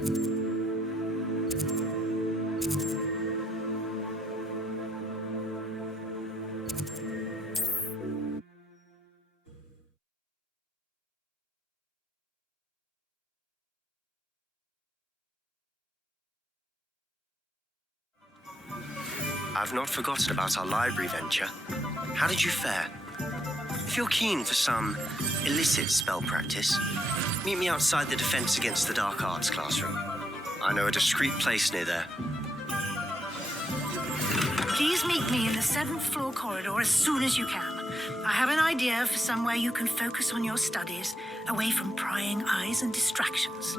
I've not forgotten about our library venture. How did you fare? If you're keen for some illicit spell practice, meet me outside the Defense Against the Dark Arts classroom. I know a discreet place near there. Please meet me in the 7th floor corridor as soon as you can. I have an idea for somewhere you can focus on your studies, away from prying eyes and distractions.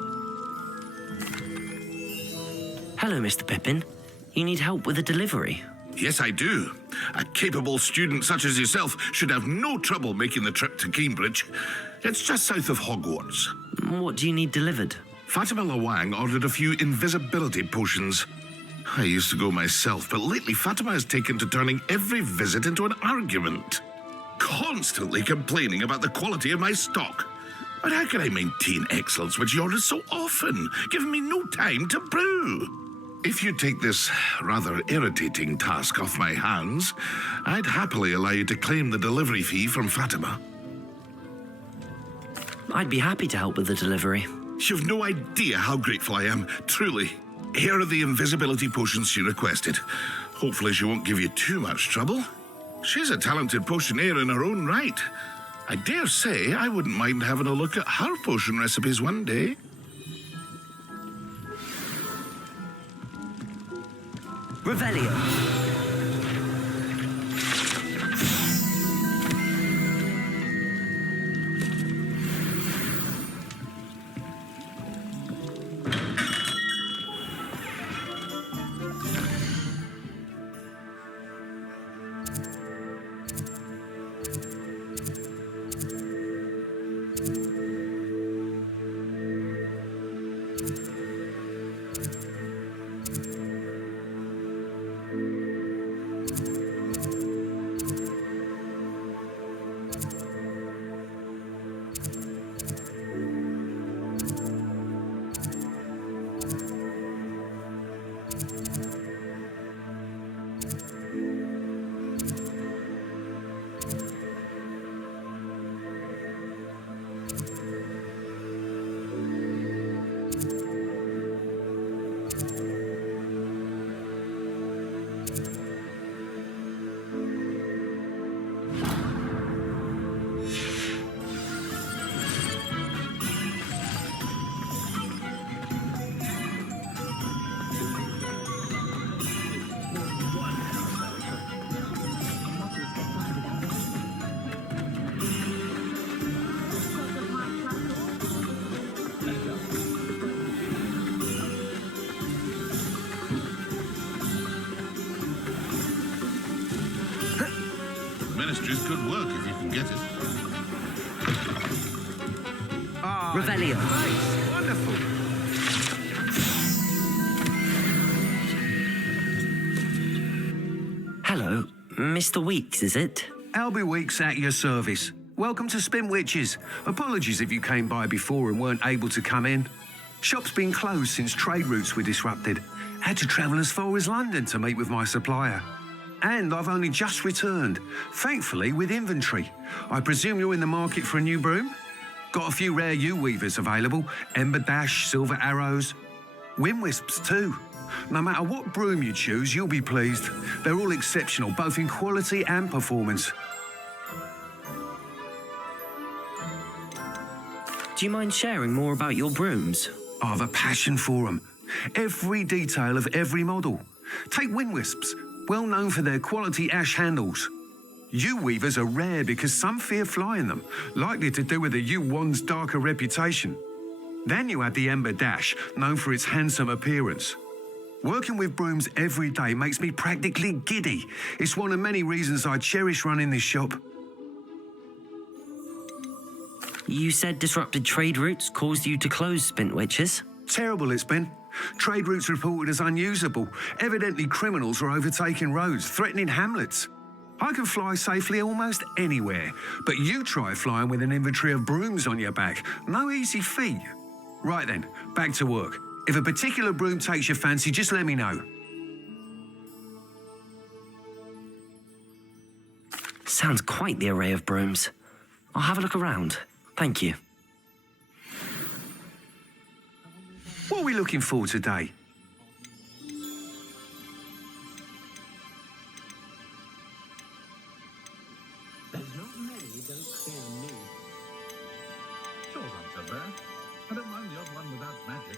Hello, Mr. Pippin. You need help with a delivery? Yes, I do. A capable student such as yourself should have no trouble making the trip to Cambridge. It's just south of Hogwarts. What do you need delivered? Fatima Lawang ordered a few invisibility potions. I used to go myself, but lately Fatima has taken to turning every visit into an argument. Constantly complaining about the quality of my stock. But how can I maintain excellence when she orders so often, giving me no time to brew? If you take this rather irritating task off my hands, I'd happily allow you to claim the delivery fee from Fatima. I'd be happy to help with the delivery. You've no idea how grateful I am, truly. Here are the invisibility potions she requested. Hopefully she won't give you too much trouble. She's a talented potioneer in her own right. I dare say I wouldn't mind having a look at her potion recipes one day. Revelio. Ministry's good work if you can get it. Revelio. Nice. Wonderful. Hello, Mr. Weeks, is it? Albie Weeks at your service. Welcome to Spin Witches. Apologies if you came by before and weren't able to come in. Shop's been closed since trade routes were disrupted. Had to travel as far as London to meet with my supplier. And I've only just returned, thankfully with inventory. I presume you're in the market for a new broom? Got a few rare yew-weavers available, Ember Dash, Silver Arrows, Wind Wisps too. No matter what broom you choose, you'll be pleased. They're all exceptional, both in quality and performance. Do you mind sharing more about your brooms? I have a passion for them. Every detail of every model. Take Wind Wisps, well known for their quality ash handles. Yew weavers are rare because some fear flying them, likely to do with the yew wand's darker reputation. Then you add the Ember Dash, known for its handsome appearance. Working with brooms every day makes me practically giddy. It's one of many reasons I cherish running this shop. You said disrupted trade routes caused you to close Spin Witches? Terrible it's been. Trade routes reported as unusable. Evidently criminals are overtaking roads, threatening hamlets. I can fly safely almost anywhere, but you try flying with an inventory of brooms on your back. No easy feat. Right then, back to work. If a particular broom takes your fancy, just let me know. Sounds quite the array of brooms. I'll have a look around. Thank you. What are we looking for today? There's not many don't fear me. Sure, not so bad. I don't mind the odd one without magic.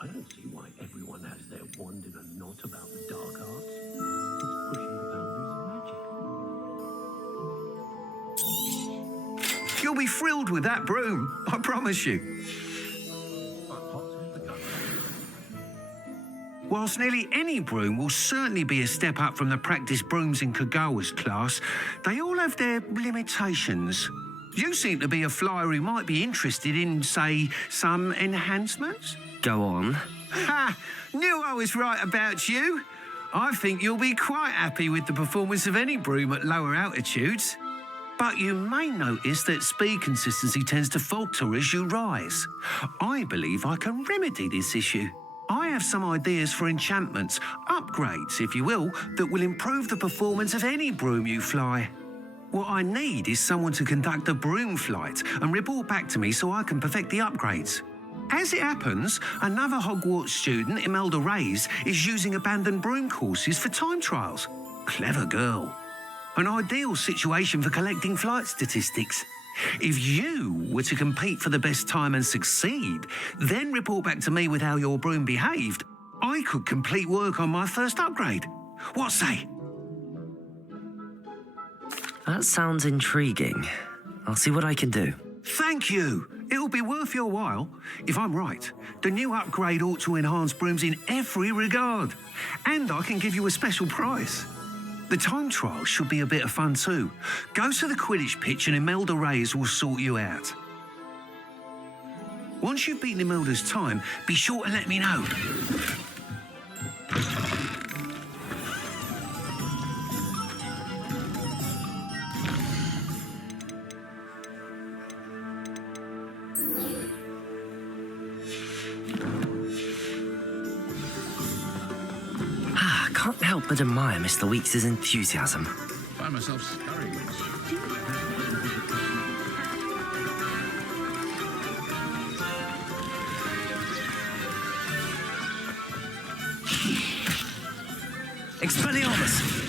I don't see why everyone has their wand in a knot about the dark arts. It's pushing the boundaries of magic. You'll be thrilled with that broom, I promise you. But what's the gun? Whilst nearly any broom will certainly be a step up from the practice brooms in Kagawa's class, they all have their limitations. You seem to be a flyer who might be interested in, say, some enhancements? Go on. Ha! Knew I was right about you. I think you'll be quite happy with the performance of any broom at lower altitudes. But you may notice that speed consistency tends to falter as you rise. I believe I can remedy this issue. I have some ideas for enchantments, upgrades, if you will, that will improve the performance of any broom you fly. What I need is someone to conduct a broom flight and report back to me so I can perfect the upgrades. As it happens, another Hogwarts student, Imelda Reyes, is using abandoned broom courses for time trials. Clever girl. An ideal situation for collecting flight statistics. If you were to compete for the best time and succeed, then report back to me with how your broom behaved, I could complete work on my first upgrade. What say? That sounds intriguing. I'll see what I can do. Thank you. It'll be worth your while. If I'm right, the new upgrade ought to enhance brooms in every regard. And I can give you a special price. The time trial should be a bit of fun too. Go to the Quidditch pitch and Imelda Reyes will sort you out. Once you've beaten Imelda's time, be sure to let me know. Can't help but admire Mr. Weeks' enthusiasm. Find myself scurrying. Expelliarmus!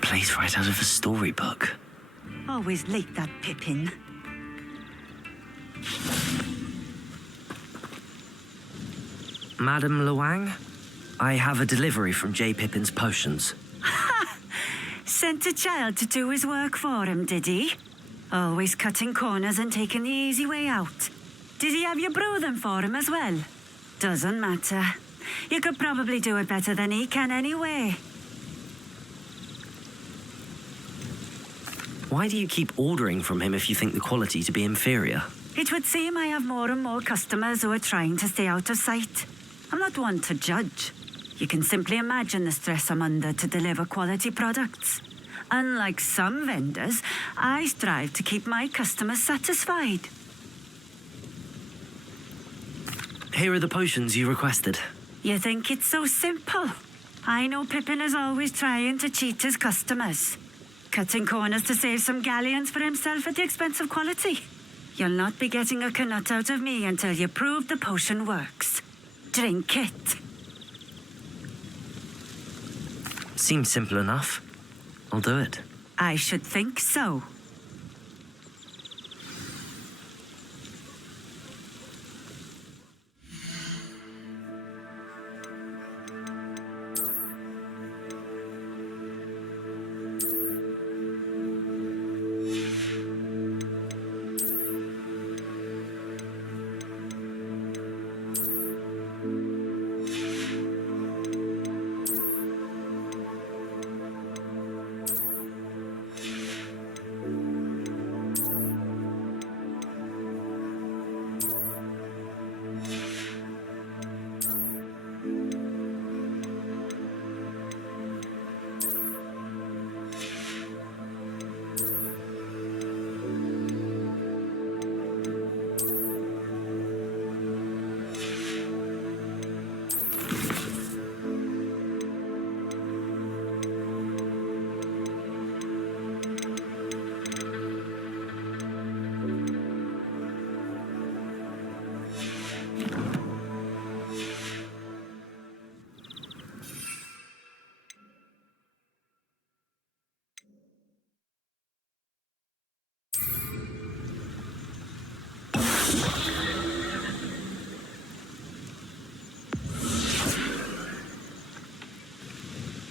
Place right out of a storybook. Always late, that Pippin. Madam Luang, I have a delivery from J. Pippin's Potions. Sent a child to do his work for him, did he? Always cutting corners and taking the easy way out. Did he have you brew them for him as well? Doesn't matter. You could probably do it better than he can anyway. Why do you keep ordering from him if you think the quality to be inferior? It would seem I have more and more customers who are trying to stay out of sight. I'm not one to judge. You can simply imagine the stress I'm under to deliver quality products. Unlike some vendors, I strive to keep my customers satisfied. Here are the potions you requested. You think it's so simple? I know Pippin is always trying to cheat his customers. Cutting corners to save some galleons for himself at the expense of quality. You'll not be getting a canut out of me until you prove the potion works. Drink it. Seems simple enough. I'll do it. I should think so.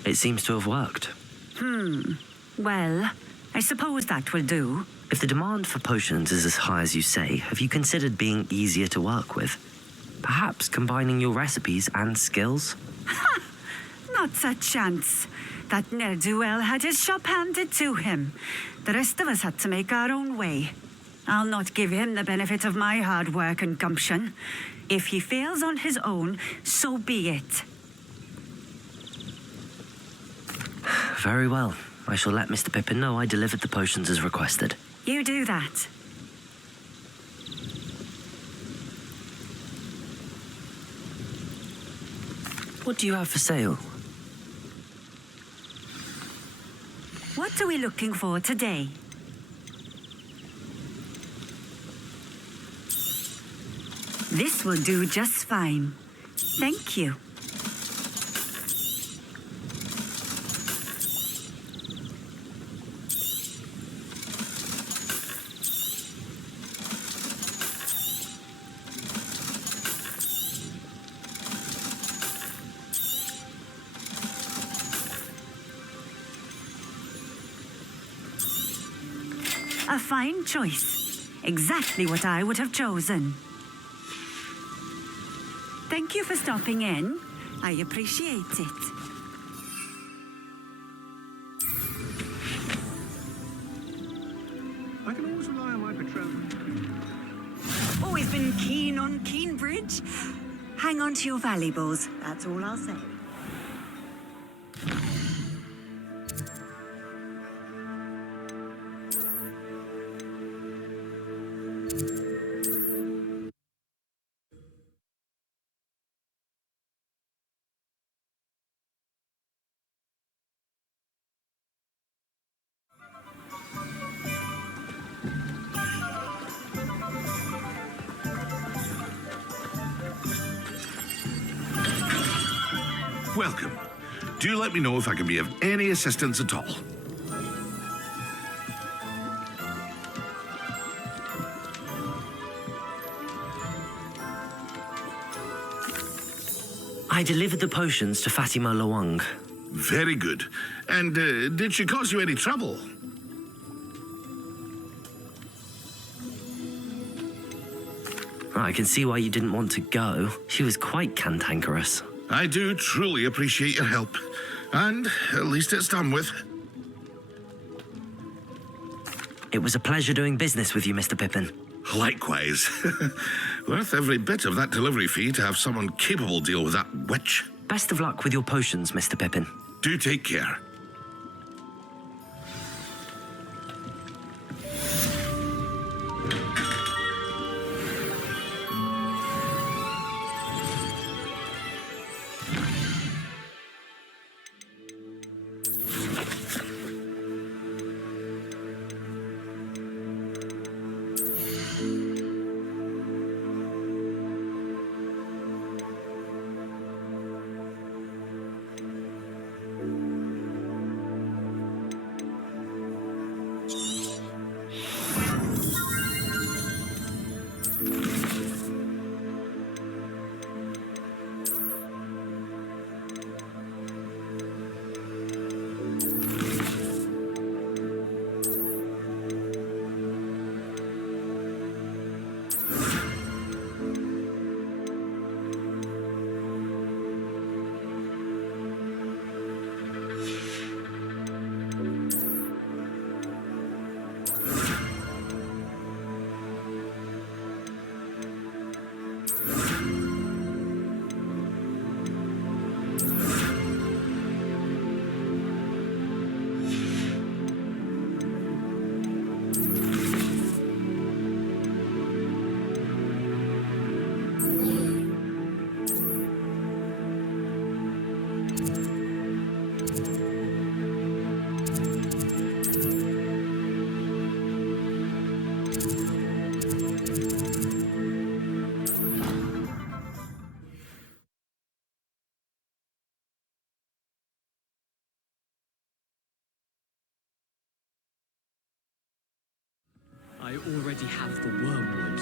It seems to have worked. Well, I suppose that will do. If the demand for potions is as high as you say, have you considered being easier to work with? Perhaps combining your recipes and skills? Not a chance. That ne'er-do-well had his shop handed to him. The rest of us had to make our own way. I'll not give him the benefit of my hard work and gumption. If he fails on his own, so be it. Very well. I shall let Mr. Pippin know I delivered the potions as requested. You do that. What do you have for sale? What are we looking for today? This will do just fine. Thank you. A fine choice. Exactly what I would have chosen. Thank you for stopping in. I appreciate it. I can always rely on my patron. Always been keen on Keenbridge. Hang on to your valuables, that's all I'll say. Welcome. Do let me know if I can be of any assistance at all. I delivered the potions to Fatima Lawang. Very good. And did she cause you any trouble? I can see why you didn't want to go. She was quite cantankerous. I do truly appreciate your help. And at least it's done with. It was a pleasure doing business with you, Mr. Pippin. Likewise. Worth every bit of that delivery fee to have someone capable deal with that witch. Best of luck with your potions, Mr. Pippin. Do take care. I already have the wormwood.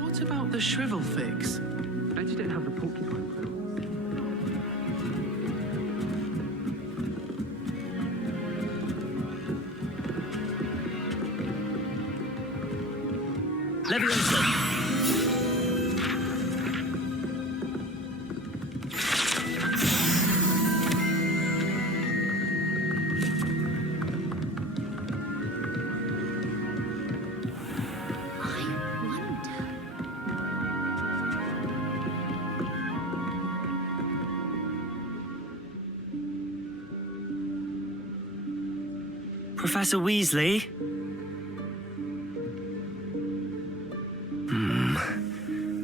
What about the shrivel fix? Bet you don't have the porcupine quill. Levioso! Professor Weasley?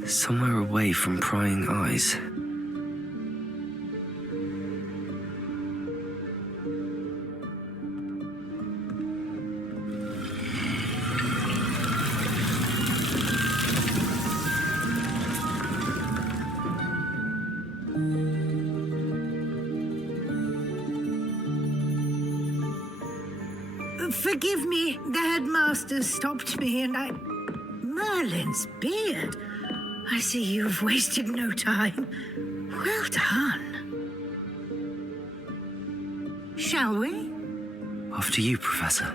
Somewhere away from prying eyes. Forgive me, the headmaster stopped me and I... Merlin's beard. I see you've wasted no time. Well done. Shall we? After you, Professor.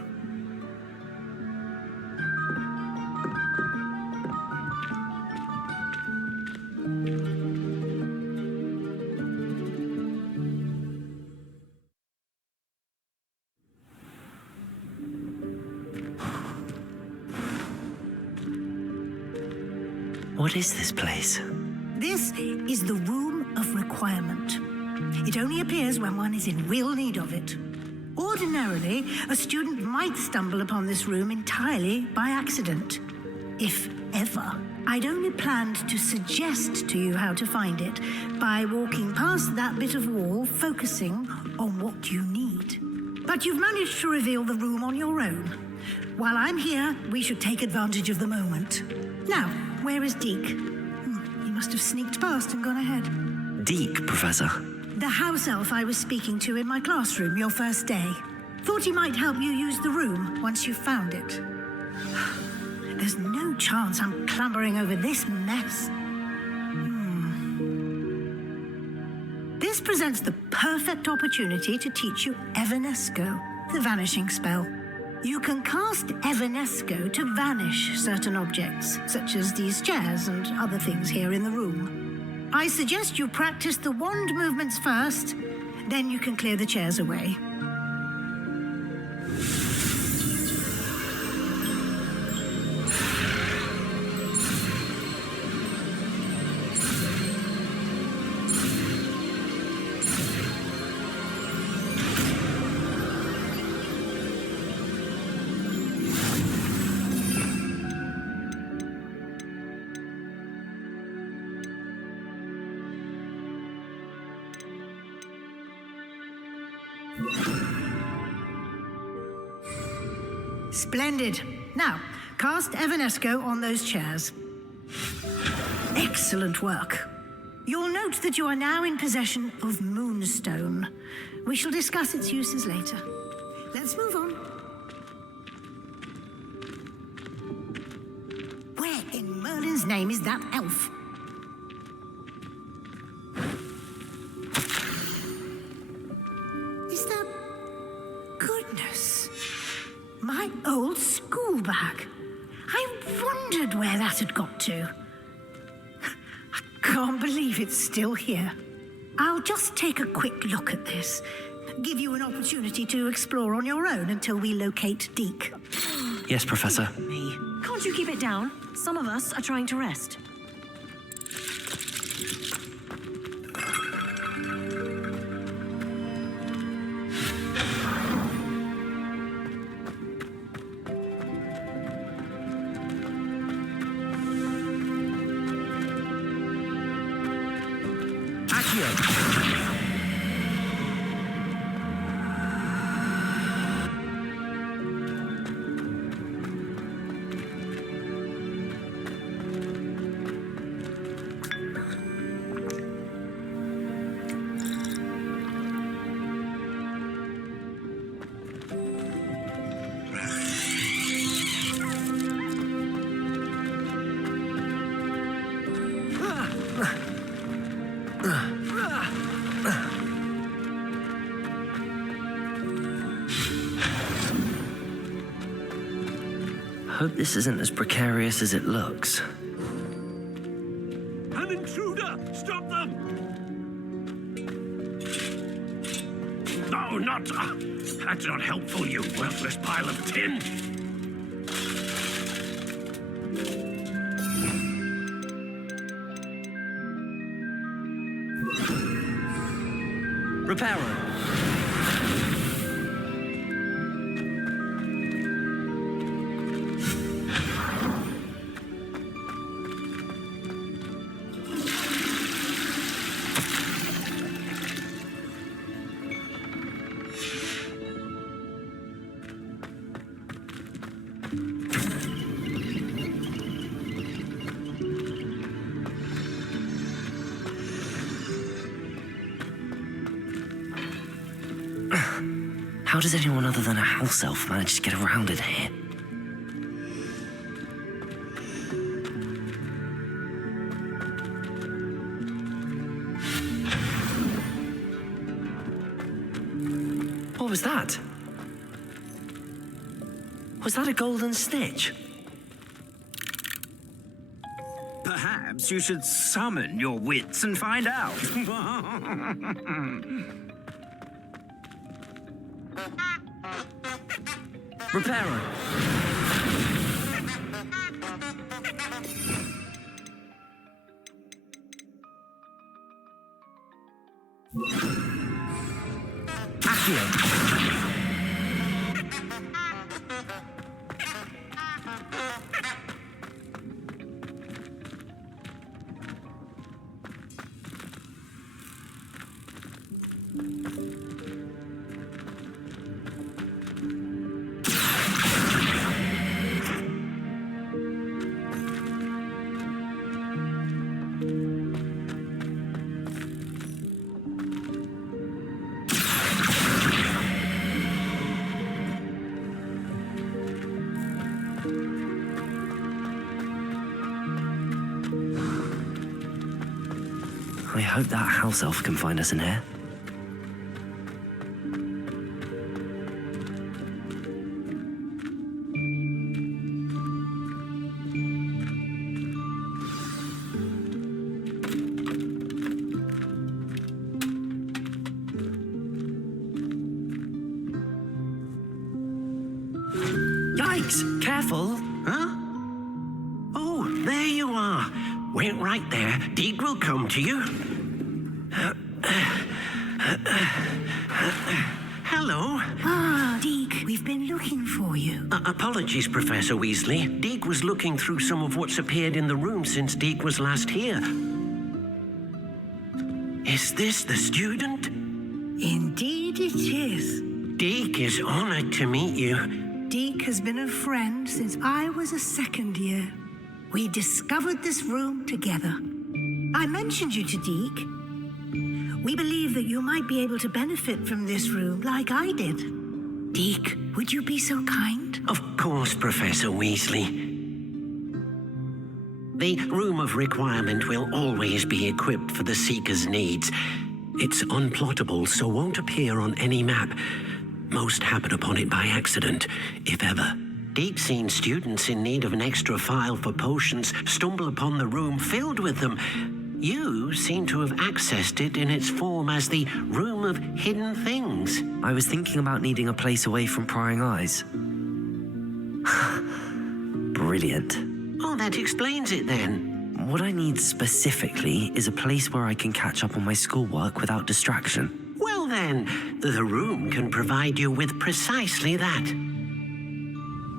What is this place? This is the Room of Requirement. It only appears when one is in real need of it. Ordinarily, a student might stumble upon this room entirely by accident, if ever. I'd only planned to suggest to you how to find it by walking past that bit of wall, focusing on what you need. But you've managed to reveal the room on your own. While I'm here, we should take advantage of the moment. Now, where is Deke? He must have sneaked past and gone ahead. Deke, Professor. The house elf I was speaking to in my classroom your first day. Thought he might help you use the room once you found it. There's no chance I'm clambering over this mess. presents the perfect opportunity to teach you Evanesco, the vanishing spell. You can cast Evanesco to vanish certain objects, such as these chairs and other things here in the room. I suggest you practice the wand movements first, then you can clear the chairs away. Splendid. Now, cast Evanesco on those chairs. Excellent work. You'll note that you are now in possession of Moonstone. We shall discuss its uses later. Let's move on. Where in Merlin's name is that elf? Is that... Goodness. My old school bag. I wondered where that had got to. I can't believe it's still here. I'll just take a quick look at this. Give you an opportunity to explore on your own until we locate Deke. Yes, Professor. Me. Can't you keep it down? Some of us are trying to rest. Hope this isn't as precarious as it looks. An intruder! Stop them! No, not... that's not helpful, you worthless pile of tin! Repairer. How does anyone other than a house elf manage to get around in here? What was that? Was that a golden snitch? Perhaps you should summon your wits and find out. Repairer. I hope that house elf can find us in here. Careful. Huh? Oh, there you are. Wait right there. Deke will come to you. Hello. Ah, Deke, we've been looking for you. Apologies, Professor Weasley. Deke was looking through some of what's appeared in the room since Deke was last here. Is this the student? Indeed it is. Deke is honored to meet you. Deke has been a friend since I was a second year. We discovered this room together. I mentioned you to Deke. We believe that you might be able to benefit from this room like I did. Deke, would you be so kind? Of course, Professor Weasley. The Room of Requirement will always be equipped for the Seeker's needs. It's unplottable, so won't appear on any map. Most happen upon it by accident, if ever. Deke's seen students in need of an extra file for potions stumble upon the room filled with them. You seem to have accessed it in its form as the Room of Hidden Things. I was thinking about needing a place away from prying eyes. Brilliant. Oh, that explains it then. What I need specifically is a place where I can catch up on my schoolwork without distraction. Well then, the room can provide you with precisely that.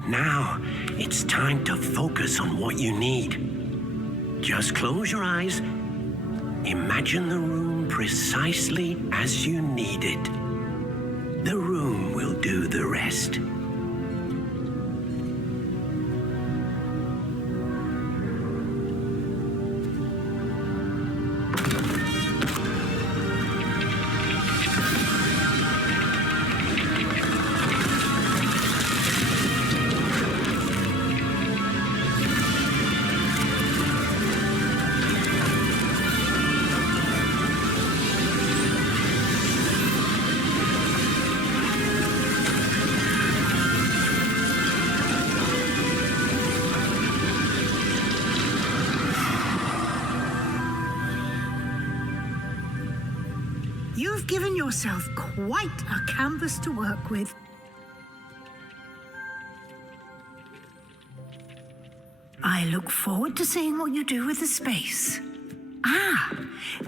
Now, it's time to focus on what you need. Just close your eyes. Imagine the room precisely as you need it. The room will do the rest. You've given yourself quite a canvas to work with. I look forward to seeing what you do with the space. Ah,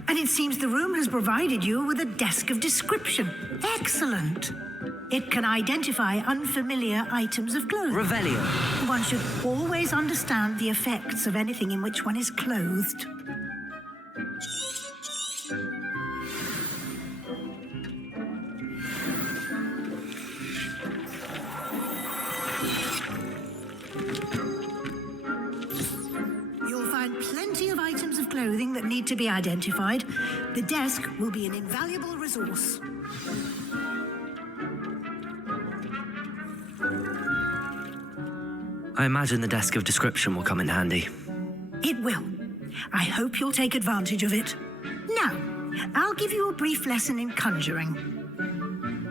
and it seems the room has provided you with a desk of description. Excellent. It can identify unfamiliar items of clothing. Revelio. One should always understand the effects of anything in which one is clothed. Plenty of items of clothing that need to be identified. The desk will be an invaluable resource. I imagine the desk of description will come in handy. It will. I hope you'll take advantage of it. Now, I'll give you a brief lesson in conjuring.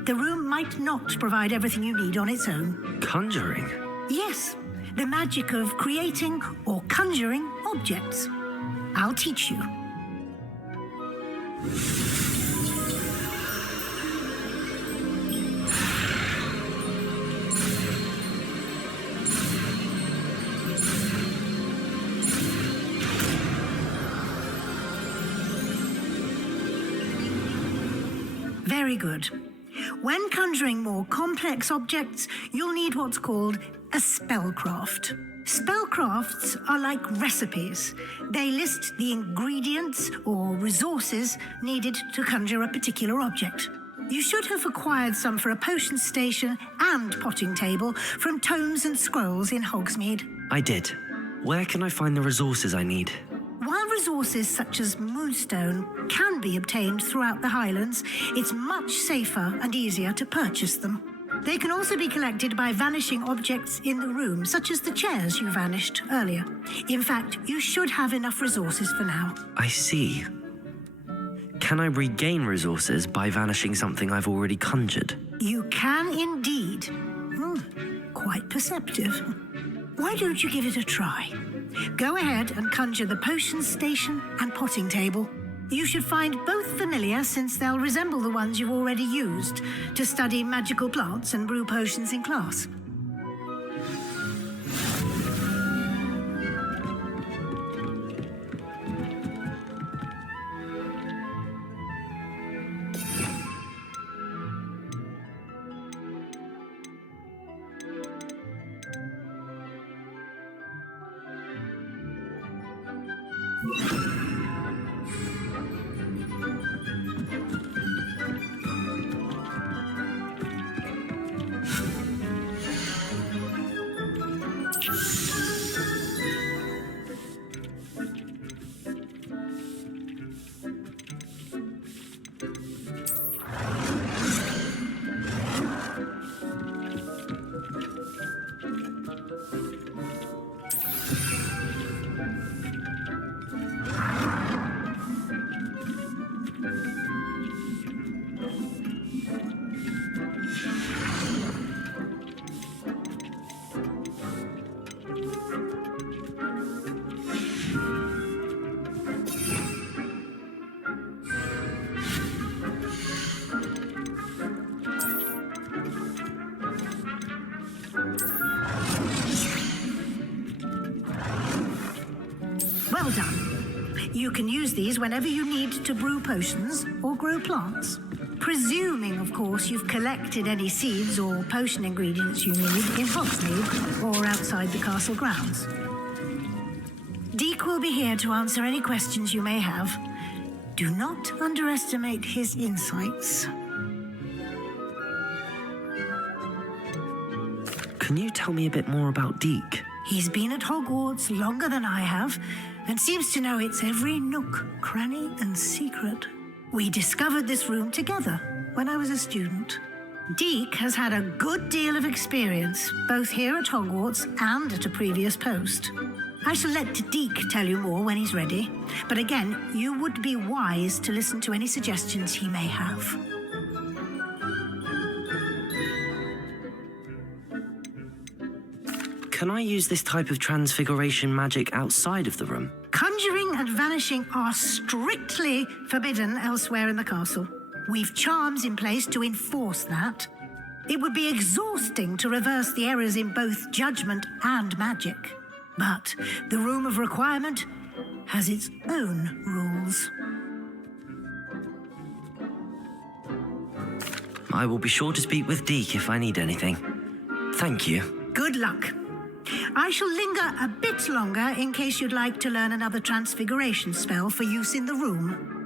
The room might not provide everything you need on its own. Conjuring? Yes. The magic of creating or conjuring objects. I'll teach you. Very good. When conjuring more complex objects, you'll need what's called a spellcraft. Spellcrafts are like recipes. They list the ingredients or resources needed to conjure a particular object. You should have acquired some for a potion station and potting table from tomes and scrolls in Hogsmeade. I did. Where can I find the resources I need? While resources such as moonstone can be obtained throughout the Highlands, it's much safer and easier to purchase them. They can also be collected by vanishing objects in the room, such as the chairs you vanished earlier. In fact, you should have enough resources for now. I see. Can I regain resources by vanishing something I've already conjured? You can indeed. Quite perceptive. Why don't you give it a try? Go ahead and conjure the potion station and potting table. You should find both familiar, since they'll resemble the ones you've already used to study magical plants and brew potions in class. Well done. You can use these whenever you need to brew potions or grow plants. Presuming, of course, you've collected any seeds or potion ingredients you need in Hogsmeade or outside the castle grounds. Deek will be here to answer any questions you may have. Do not underestimate his insights. Can you tell me a bit more about Deek? He's been at Hogwarts longer than I have, and seems to know its every nook, cranny, and secret. We discovered this room together when I was a student. Deek has had a good deal of experience, both here at Hogwarts and at a previous post. I shall let Deek tell you more when he's ready, but again, you would be wise to listen to any suggestions he may have. Can I use this type of transfiguration magic outside of the room? Conjuring and vanishing are strictly forbidden elsewhere in the castle. We've charms in place to enforce that. It would be exhausting to reverse the errors in both judgment and magic. But the Room of Requirement has its own rules. I will be sure to speak with Deek if I need anything. Thank you. Good luck. I shall linger a bit longer in case you'd like to learn another transfiguration spell for use in the room.